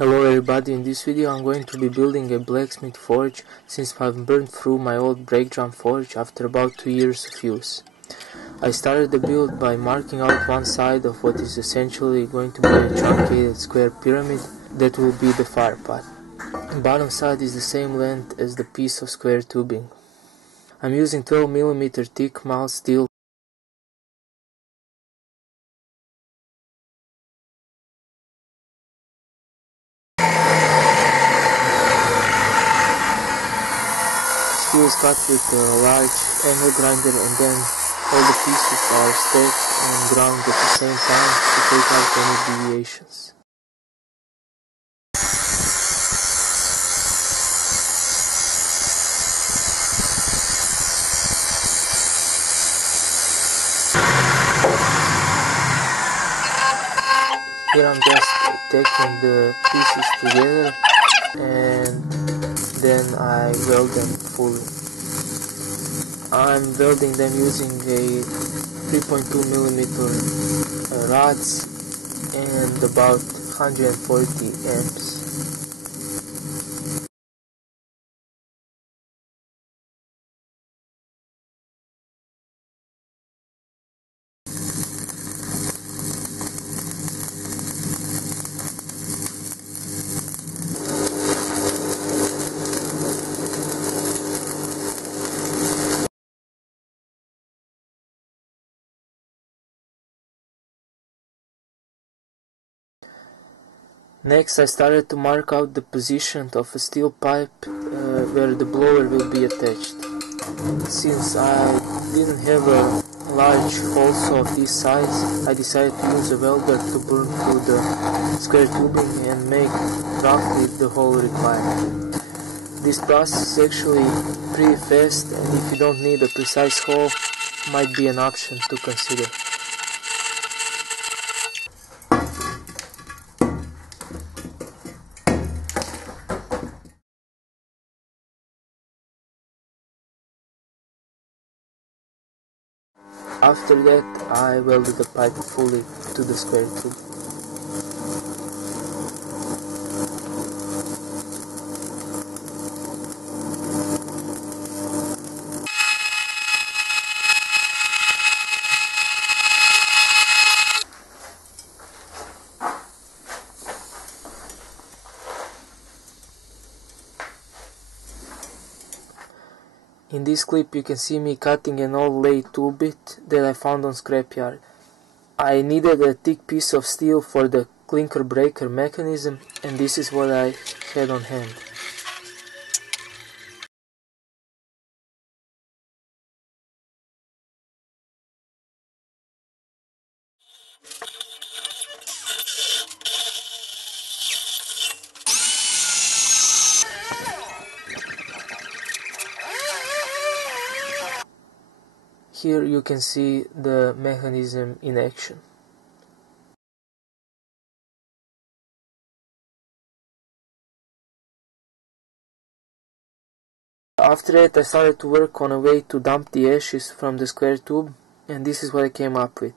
Hello everybody, in this video I'm going to be building a blacksmith forge since I've burned through my old brake drum forge after about 2 years of use. I started the build by marking out one side of what is essentially going to be a truncated square pyramid that will be the fire pot. The bottom side is the same length as the piece of square tubing. I'm using 12mm thick mild steel. Steel is cut with a large angle grinder, and then all the pieces are stacked and ground at the same time to take out any deviations. Here I'm just taking the pieces together and then I weld them fully. I'm welding them using a 3.2mm rods and about 140 amps. Next, I started to mark out the position of a steel pipe where the blower will be attached. Since I didn't have a large hole saw of this size, I decided to use a welder to burn through the square tubing and make roughly the hole required. This process is actually pretty fast, and if you don't need a precise hole, might be an option to consider. After that, I welded the pipe fully to the square tube. In this clip you can see me cutting an old lathe tool bit that I found on scrapyard. I needed a thick piece of steel for the clinker breaker mechanism, and this is what I had on hand. Here you can see the mechanism in action. After that, I started to work on a way to dump the ashes from the square tube, and this is what I came up with.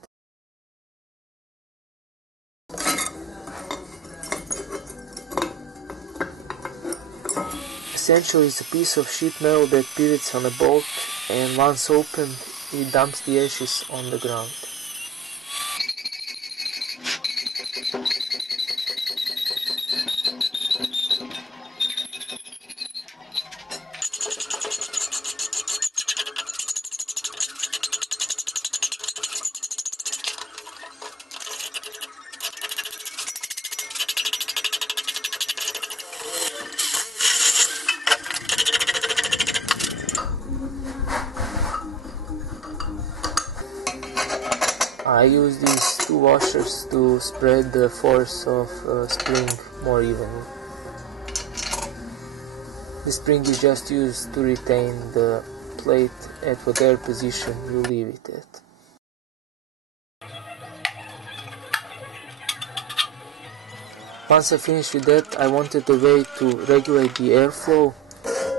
Essentially, it's a piece of sheet metal that pivots on a bolt, and once opened, it dumps the ashes on the ground. I use these two washers to spread the force of spring more evenly. The spring is just used to retain the plate at whatever position you leave it at. Once I finished with that, I wanted a way to regulate the airflow,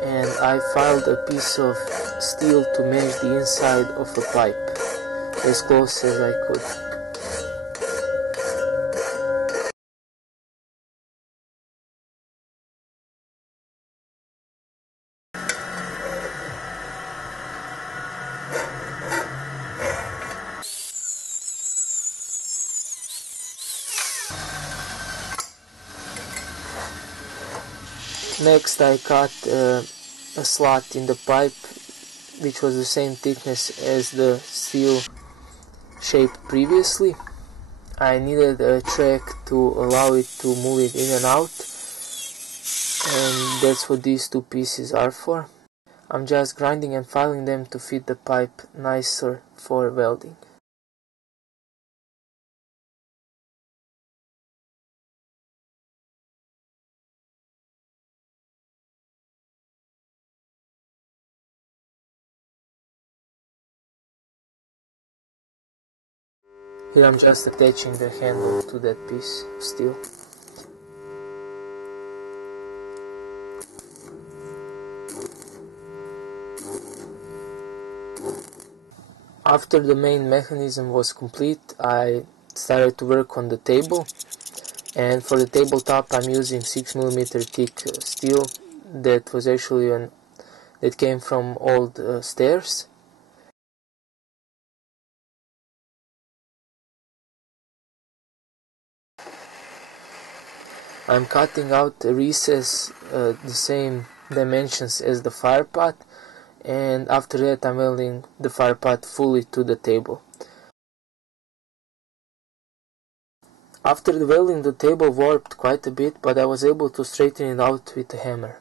and I filed a piece of steel to match the inside of a pipe as close as I could. Next I cut a slot in the pipe which was the same thickness as the steel shape previously. I needed a track to allow it to move it in and out, and that's what these two pieces are for. I'm just grinding and filing them to fit the pipe nicer for welding. Here I'm just attaching the handle to that piece of steel. After the main mechanism was complete, I started to work on the table, and for the tabletop I'm using 6mm thick steel that was actually that came from old stairs. I'm cutting out a recess the same dimensions as the fire pot, and after that I'm welding the fire pot fully to the table. After the welding, the table warped quite a bit, but I was able to straighten it out with a hammer.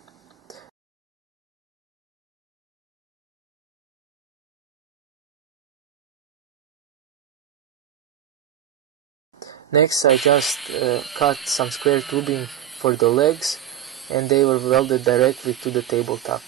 Next I just cut some square tubing for the legs, and they were welded directly to the tabletop.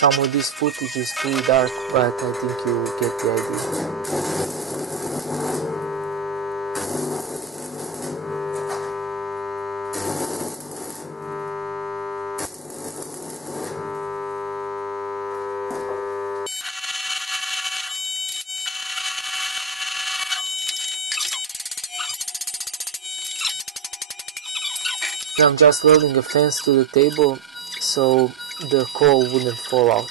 Some of this footage is pretty dark, but I think you will get the idea. I'm just welding a fence to the table so the coal wouldn't fall out.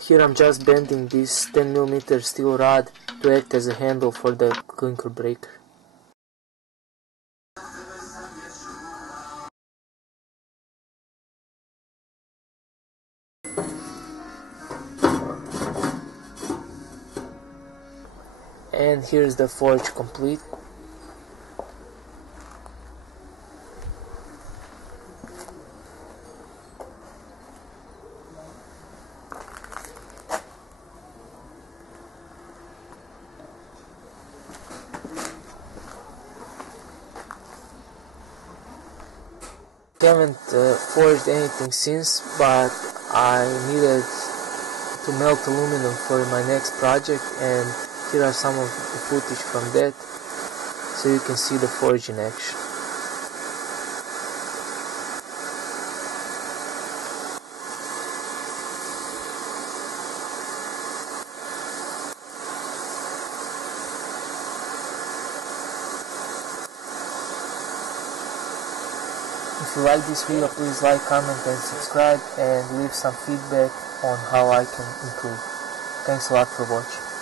Here I'm just bending this 10mm steel rod to act as a handle for the clinker breaker. And here's the forge complete. I haven't forged anything since, but I needed to melt aluminum for my next project, and here are some of the footage from that, so you can see the forge in action. If you like this video, please like, comment and subscribe, and leave some feedback on how I can improve. Thanks a lot for watching.